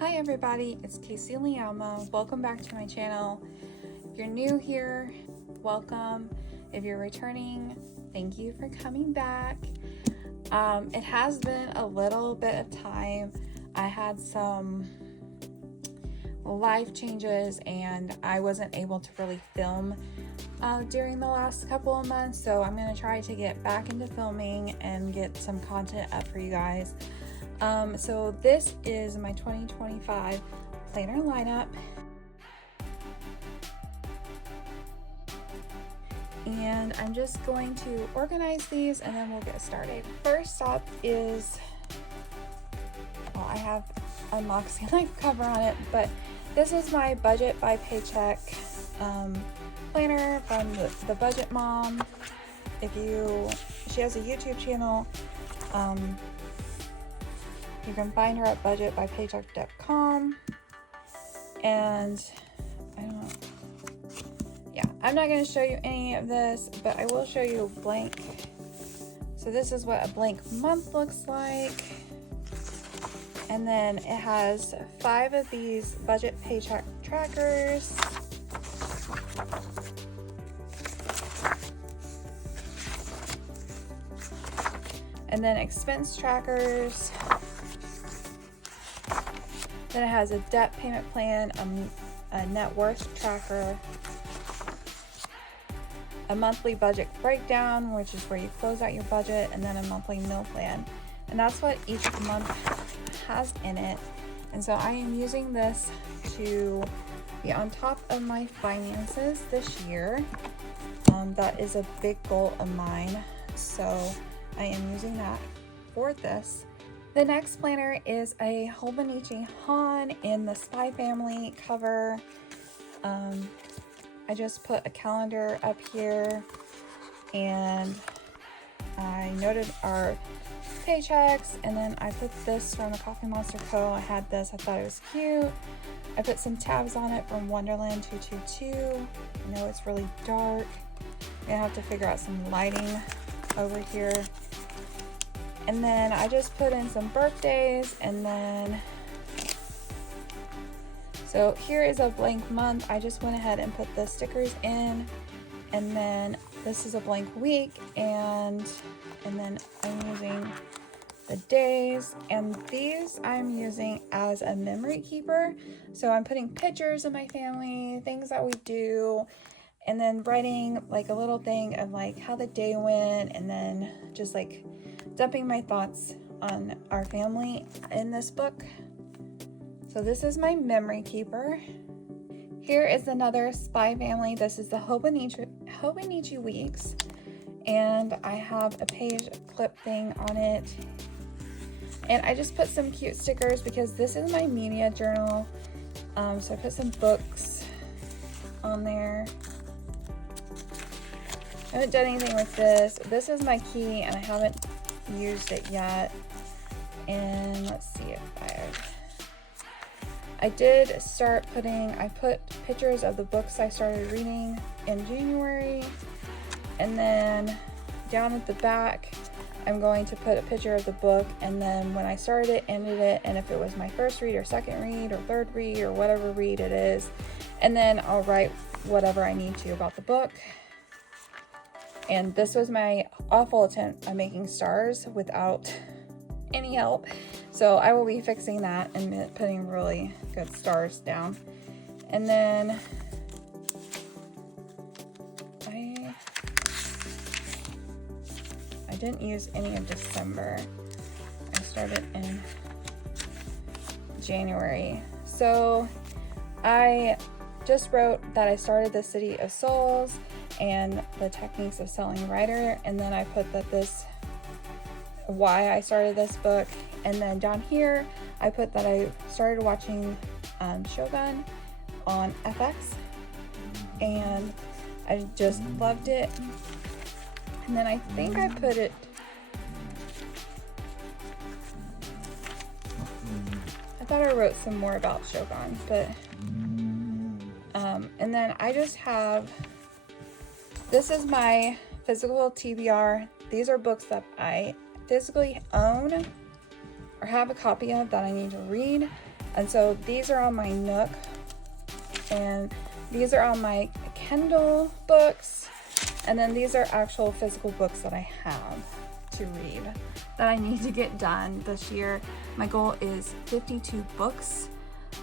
Hi everybody, it's Kasey LeAlma. Welcome back to my channel. If you're new here, welcome. If you're returning, thank you for coming back. It has been a little bit of time. I had some life changes and I wasn't able to really film during the last couple of months, so I'm going to try to get back into filming and get some content up for you guys. So this is my 2025 planner lineup, and I'm just going to organize these and then we'll get started. First up is, well, I have Unboxing Life cover on it, but this is my budget by paycheck planner from the Budget Mom. She has a YouTube channel. You can find her at budgetbypaycheck.com. And I don't know. Yeah, I'm not going to show you any of this, but I will show you a blank. So this is what a blank month looks like. And then it has 5 of these budget paycheck trackers. And then expense trackers. Then it has a debt payment plan, a net worth tracker, a monthly budget breakdown, which is where you close out your budget, and then a monthly meal plan. And that's what each month has in it. And so I am using this to be on top of my finances this year. That is a big goal of mine. So I am using that for this. The next planner is a Hobonichi Han in the Spy Family cover. I just put a calendar up here and I noted our paychecks, and then I put this from the Coffee Monster Co. I had this, I thought it was cute. I put some tabs on it from Wonderland 222. I know it's really dark. I have to figure out some lighting over here. And then I just put in some birthdays, and then, so here is a blank month. I just went ahead and put the stickers in, and then this is a blank week, and then I'm using the days, and these I'm using as a memory keeper. So I'm putting pictures of my family, things that we do, and then writing like a little thing of like how the day went, and then just like dumping my thoughts on our family in this book. So this is my memory keeper. Here is another Spy Family. This is the Hobonichi Weeks, and I have a page clip thing on it. And I just put some cute stickers because this is my media journal. So I put some books on there. I haven't done anything with this. This is my key, and I haven't used it yet. And let's see if I did start I put pictures of the books I started reading in January, and then down at the back I'm going to put a picture of the book, and then when I started it, ended it, and if it was my first read or second read or third read or whatever read it is, and then I'll write whatever I need to about the book. And this was my awful attempt at making stars without any help. So I will be fixing that and putting really good stars down. And then I didn't use any of December. I started in January. So I just wrote that I started the City of Souls and the techniques of selling a writer, and then I put that why I started this book, and then down here I put that I started watching Shogun on FX, and I just loved it. And then I think I put it, I thought I wrote some more about Shogun, but and then I just have, this is my physical TBR. These are books that I physically own or have a copy of that I need to read. And so these are on my Nook, and these are on my Kindle books, and then these are actual physical books that I have to read that I need to get done this year. My goal is 52 books.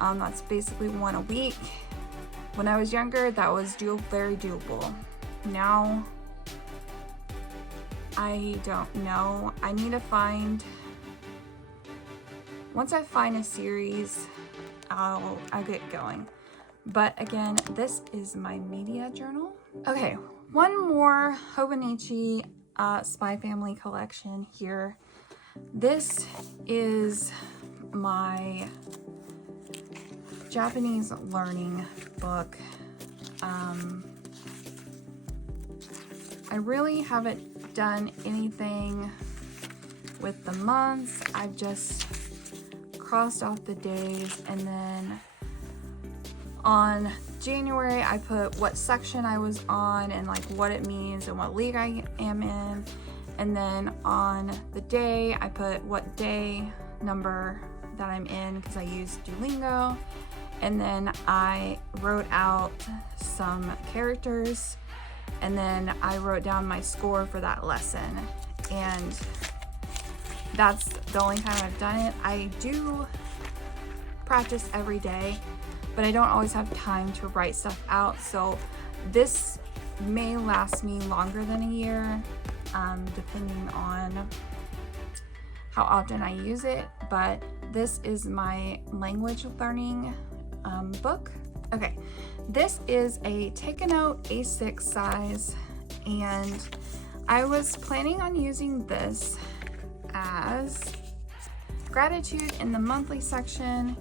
That's basically one a week. When I was younger, that was very doable. Now, I don't know. I need to find, once I find a series, I'll get going. But again, this is my media journal. Okay, one more Hobonichi Spy Family collection here. This is my Japanese learning book. I really haven't done anything with the months. I've just crossed off the days, and then on January I put what section I was on and like what it means and what league I am in, and then on the day I put what day number that I'm in because I use Duolingo, and then I wrote out some characters, and then I wrote down my score for that lesson, and that's the only time I've done it. I do practice every day, but I don't always have time to write stuff out, so this may last me longer than a year, depending on how often I use it, but this is my language learning book. Okay, this is a Take a Note A6 size, and I was planning on using this as gratitude in the monthly section,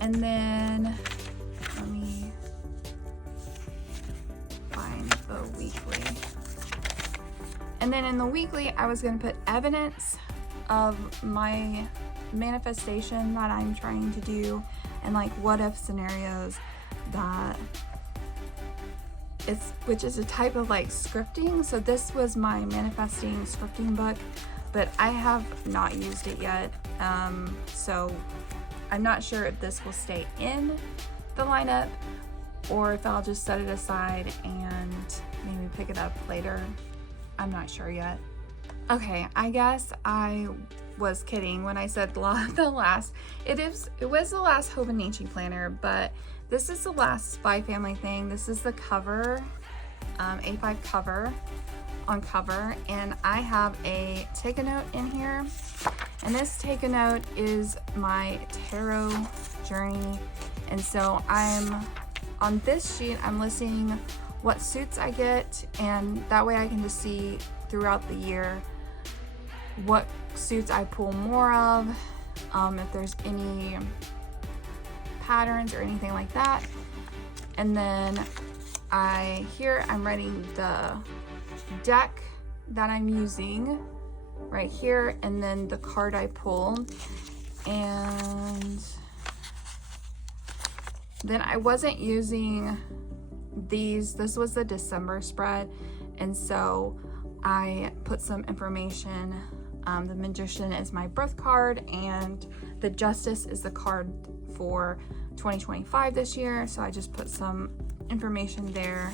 and then let me find the weekly. And then in the weekly, I was going to put evidence of my manifestation that I'm trying to do, and like what if scenarios that which is a type of like scripting. So this was my manifesting scripting book, but I have not used it yet. So I'm not sure if this will stay in the lineup or if I'll just set it aside and maybe pick it up later. I'm not sure yet. Okay, I guess I was kidding when I said it was the last Hobonichi planner, but this is the last Spy Family thing. This is the cover, A5 cover on cover, and I have a Take a Note in here, and this Take a Note is my tarot journey, and so I'm on this sheet, I'm listing what suits I get, and that way I can just see throughout the year what suits I pull more of, if there's any patterns or anything like that. And then I'm writing the deck that I'm using right here, and then the card I pulled. And then I wasn't using these. This was the December spread, and so I put some information. The Magician is my birth card, and the Justice is the card for 2025 this year, so I just put some information there.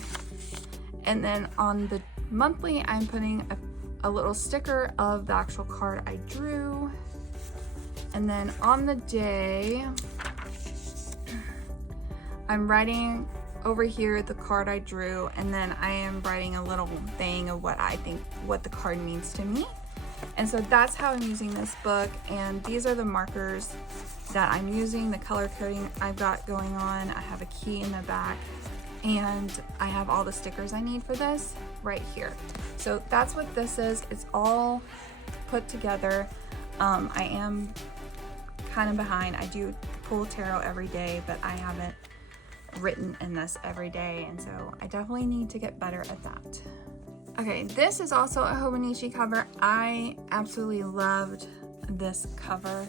And then on the monthly, I'm putting a little sticker of the actual card I drew. And then on the day, I'm writing over here the card I drew, and then I am writing a little thing of what I think what the card means to me. And so that's how I'm using this book, and these are the markers that I'm using, the color coding I've got going on. I have a key in the back, and I have all the stickers I need for this right here. So that's what this is. It's all put together. I am kind of behind. I do pull tarot every day, but I haven't written in this every day, and so I definitely need to get better at that. Okay, this is also a Hobonichi cover. I absolutely loved this cover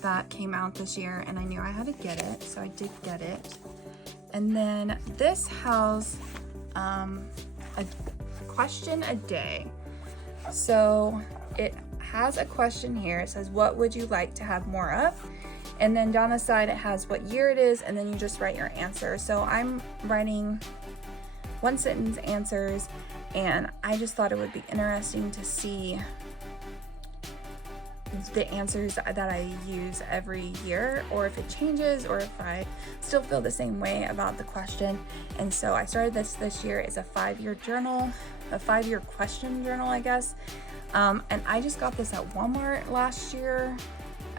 that came out this year, and I knew I had to get it, so I did get it. And then this has a question a day. So it has a question here. It says, what would you like to have more of? And then down the side it has what year it is, and then you just write your answer. So I'm writing 1-sentence answers, and I just thought it would be interesting to see the answers that I use every year, or if it changes, or if I still feel the same way about the question. And so I started this year as a 5-year journal, a 5-year question journal, I guess. And I just got this at Walmart last year.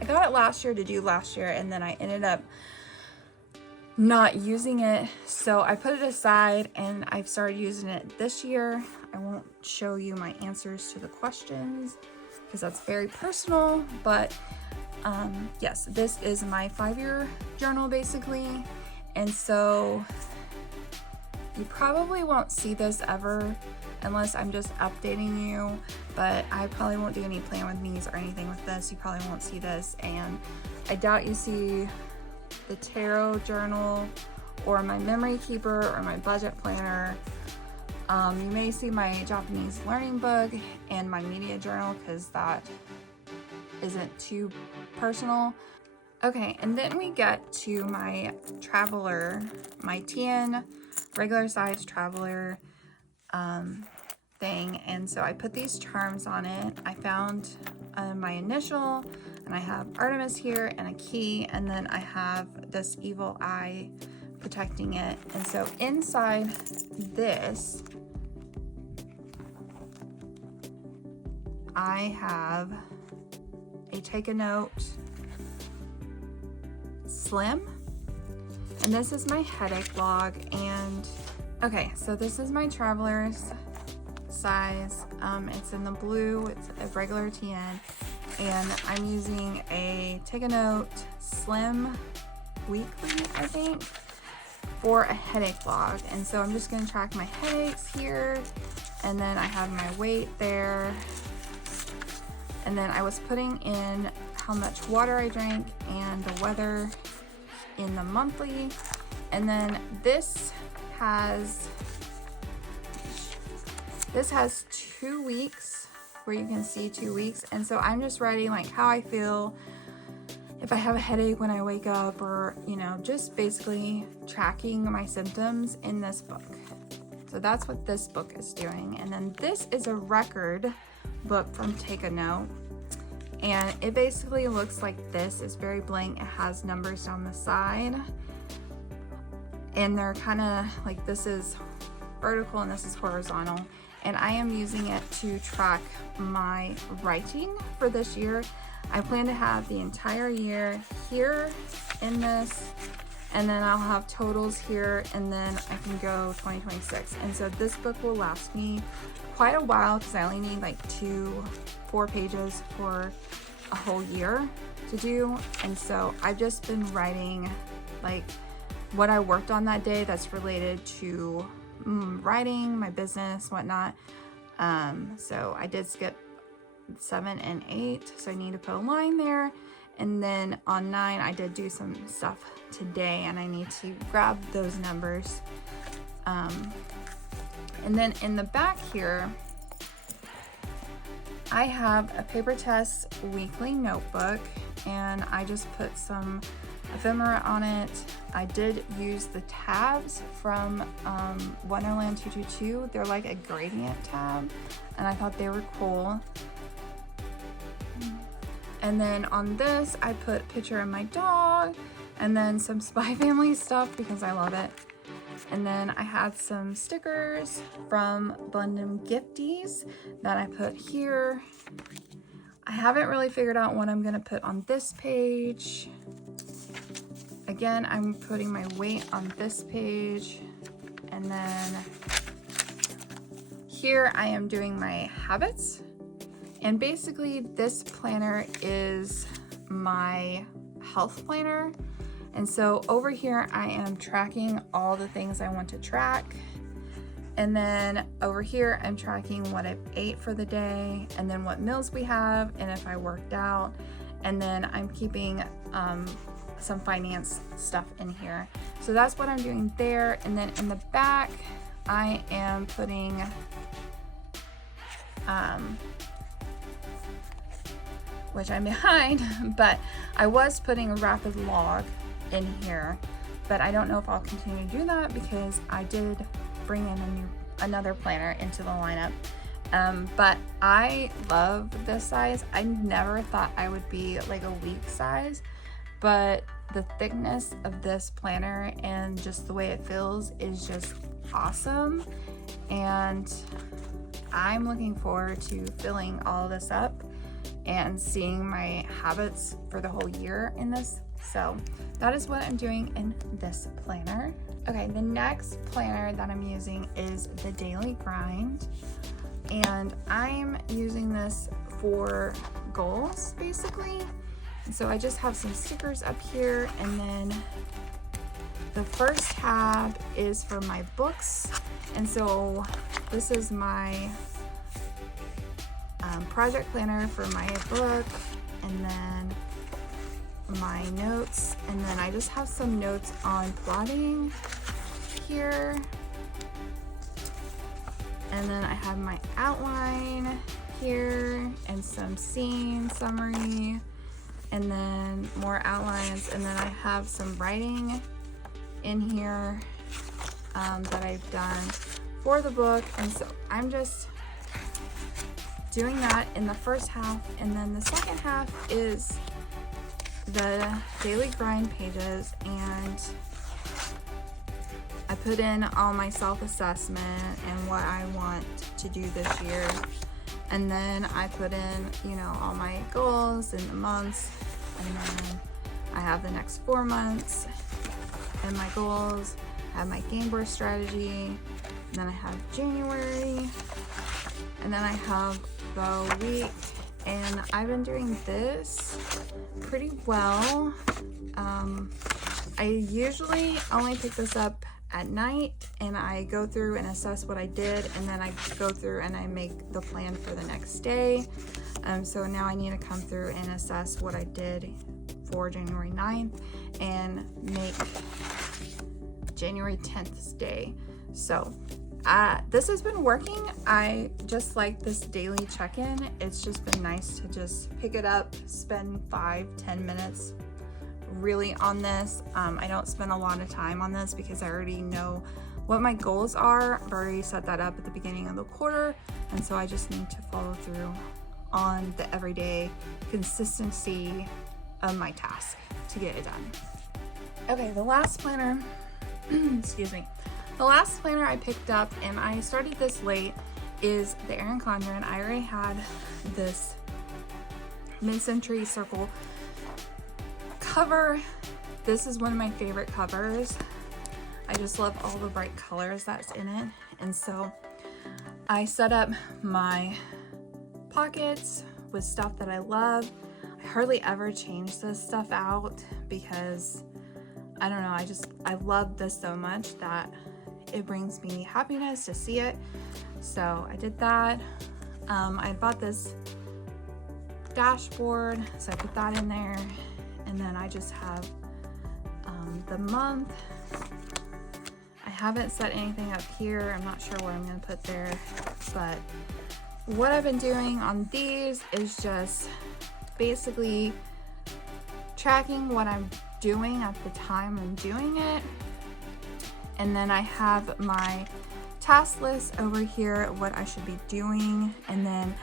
I got it last year to do last year, and then I ended up not using it. So I put it aside and I've started using it this year. I won't show you my answers to the questions because that's very personal, but yes, this is my 5-year journal basically. And so you probably won't see this ever unless I'm just updating you, but I probably won't do any plan with me's or anything with this. You probably won't see this, and I doubt you see the tarot journal or my memory keeper or my budget planner. You may see my Japanese learning book and my media journal because that isn't too personal. Okay, and then we get to my traveler, my TN regular size traveler thing. And so I put these charms on it. I found my initial, and I have Artemis here and a key, and then I have this evil eye protecting it. And so inside this, I have a take a note slim, and this is my headache log. And okay, so this is my traveler's size. It's in the blue, it's a regular TN, and I'm using a take a note slim weekly, I think, for a headache log. And so I'm just going to track my headaches here, and then I have my weight there, and then I was putting in how much water I drank and the weather in the monthly. And then this has 2 weeks, where you can see 2 weeks. And so I'm just writing like how I feel, if I have a headache when I wake up, or, you know, just basically tracking my symptoms in this book. So that's what this book is doing. And then this is a record book from Take a Note. And it basically looks like this. It's very blank. It has numbers down the side. And they're kind of like, this is vertical and this is horizontal. And I am using it to track my writing for this year. I plan to have the entire year here in this, and then I'll have totals here, and then I can go 2026. And so this book will last me quite a while because I only need like 4 pages for a whole year to do. And so I've just been writing like what I worked on that day that's related to writing, my business, whatnot. So I did skip 7 and 8, so I need to put a line there. And then on 9, I did do some stuff today, and I need to grab those numbers. And then in the back here, I have a paper test weekly notebook, and I just put some ephemera on it. I did use the tabs from Wonderland 222. They're like a gradient tab, and I thought they were cool. And then on this, I put a picture of my dog, and then some Spy Family stuff because I love it. And then I had some stickers from Blendin Gifties that I put here. I haven't really figured out what I'm gonna put on this page. Again, I'm putting my weight on this page. And then here I am doing my habits. And basically this planner is my health planner. And so over here I am tracking all the things I want to track. And then over here I'm tracking what I've ate for the day, and then what meals we have, and if I worked out. And then I'm keeping some finance stuff in here. So that's what I'm doing there. And then in the back, I am putting which I'm behind, but I was putting a rapid log in here, but I don't know if I'll continue to do that because I did bring in another planner into the lineup. But I love this size. I never thought I would be like a week size, but the thickness of this planner and just the way it feels is just awesome. And I'm looking forward to filling all this up and seeing my habits for the whole year in this. So that is what I'm doing in this planner. Okay, the next planner that I'm using is the Daily Grind. And I'm using this for goals, basically. And so I just have some stickers up here, and then the first tab is for my books. And so this is my project planner for my book, and then my notes, and then I just have some notes on plotting here, and then I have my outline here and some scene summary, and then more outlines, and then I have some writing in here that I've done for the book. And so I'm just doing that in the first half, and then the second half is the Daily Grind pages, and I put in all my self-assessment and what I want to do this year, and then I put in, you know, all my goals and the months, and then I have the next 4 months and my goals. I have my game board strategy, and then I have January, and then I have the week. And I've been doing this pretty well. I usually only pick this up at night, and I go through and assess what I did, and then I go through and I make the plan for the next day. So now I need to come through and assess what I did for January 9th and make January 10th's day. So this has been working. I just like this daily check-in. It's just been nice to just pick it up, spend 5-10 minutes really on this. I don't spend a lot of time on this because I already know what my goals are. I've already set that up at the beginning of the quarter, and so I just need to follow through on the everyday consistency of my task to get it done. Okay, the last planner, excuse me. The last planner I picked up, and I started this late, is the Erin Condren. I already had this mid-century circle cover. This is one of my favorite covers. I just love all the bright colors that's in it. And so I set up my pockets with stuff that I love. I hardly ever change this stuff out because I don't know, I love this so much that it brings me happiness to see it. So I did that. I bought this dashboard, so I put that in there, and then I just have the month. I haven't set anything up here. I'm not sure what I'm gonna put there, but what I've been doing on these is just basically tracking what I'm doing at the time I'm doing it. And then I have my task list over here, what I should be doing. And then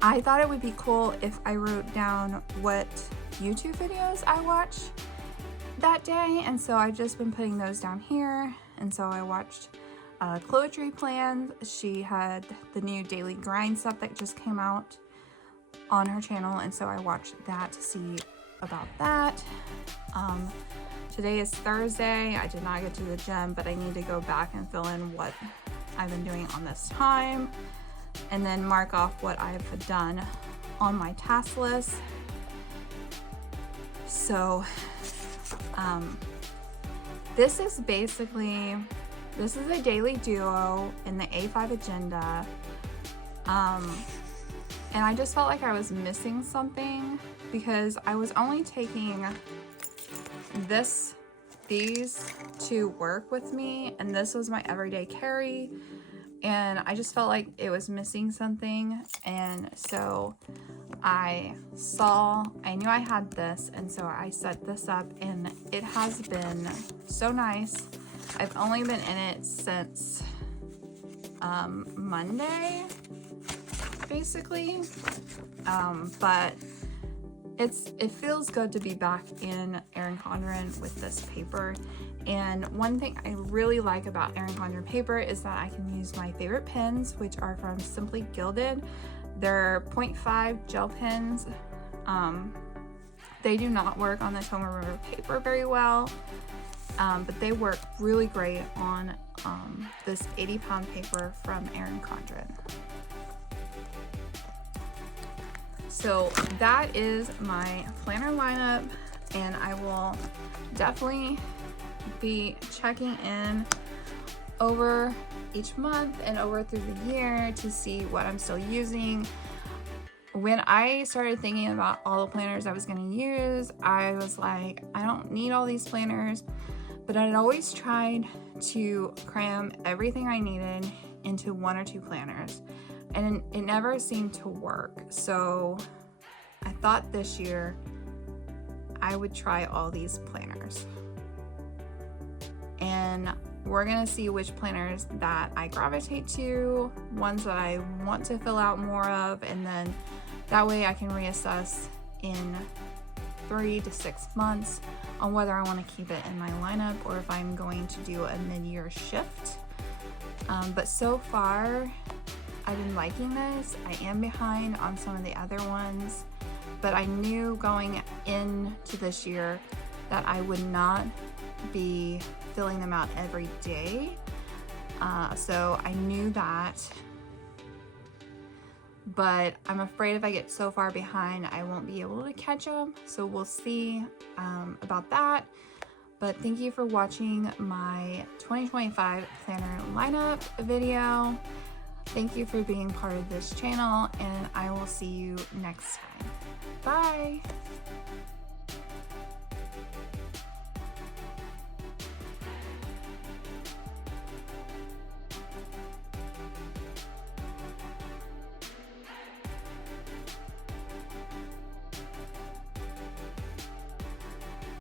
I thought it would be cool if I wrote down what YouTube videos I watched that day. And so I've just been putting those down here. And so I watched Chloe Plans. She had the new Daily Grind stuff that just came out on her channel. And so I watched that to see about that. Today is Thursday. I did not get to the gym, but I need to go back and fill in what I've been doing on this time, and then mark off what I've done on my task list. So this is a daily duo in the A5 agenda, and I just felt like I was missing something because I was only taking these to work with me, and this was my everyday carry, and I just felt like it was missing something. And so I knew I had this, and so I set this up, and it has been so nice. I've only been in it since Monday, basically, but it feels good to be back in Erin Condren with this paper. And one thing I really like about Erin Condren paper is that I can use my favorite pens, which are from Simply Gilded. They're 0.5 gel pens. They do not work on the foam remover paper very well, but they work really great on this 80-pound paper from Erin Condren. So that is my planner lineup, and I will definitely be checking in over each month and over through the year to see what I'm still using. When I started thinking about all the planners I was going to use, I was like, I don't need all these planners, but I'd always tried to cram everything I needed into 1 or 2 planners, and it never seemed to work. So I thought this year I would try all these planners, and we're gonna see which planners that I gravitate to, ones that I want to fill out more of, and then that way I can reassess in 3 to 6 months on whether I want to keep it in my lineup or if I'm going to do a mid-year shift. But so far I've been liking this. I am behind on some of the other ones, but I knew going into this year that I would not be filling them out every day. So I knew that, but I'm afraid if I get so far behind, I won't be able to catch up. So we'll see about that. But thank you for watching my 2025 planner lineup video. Thank you for being part of this channel, and I will see you next time. Bye.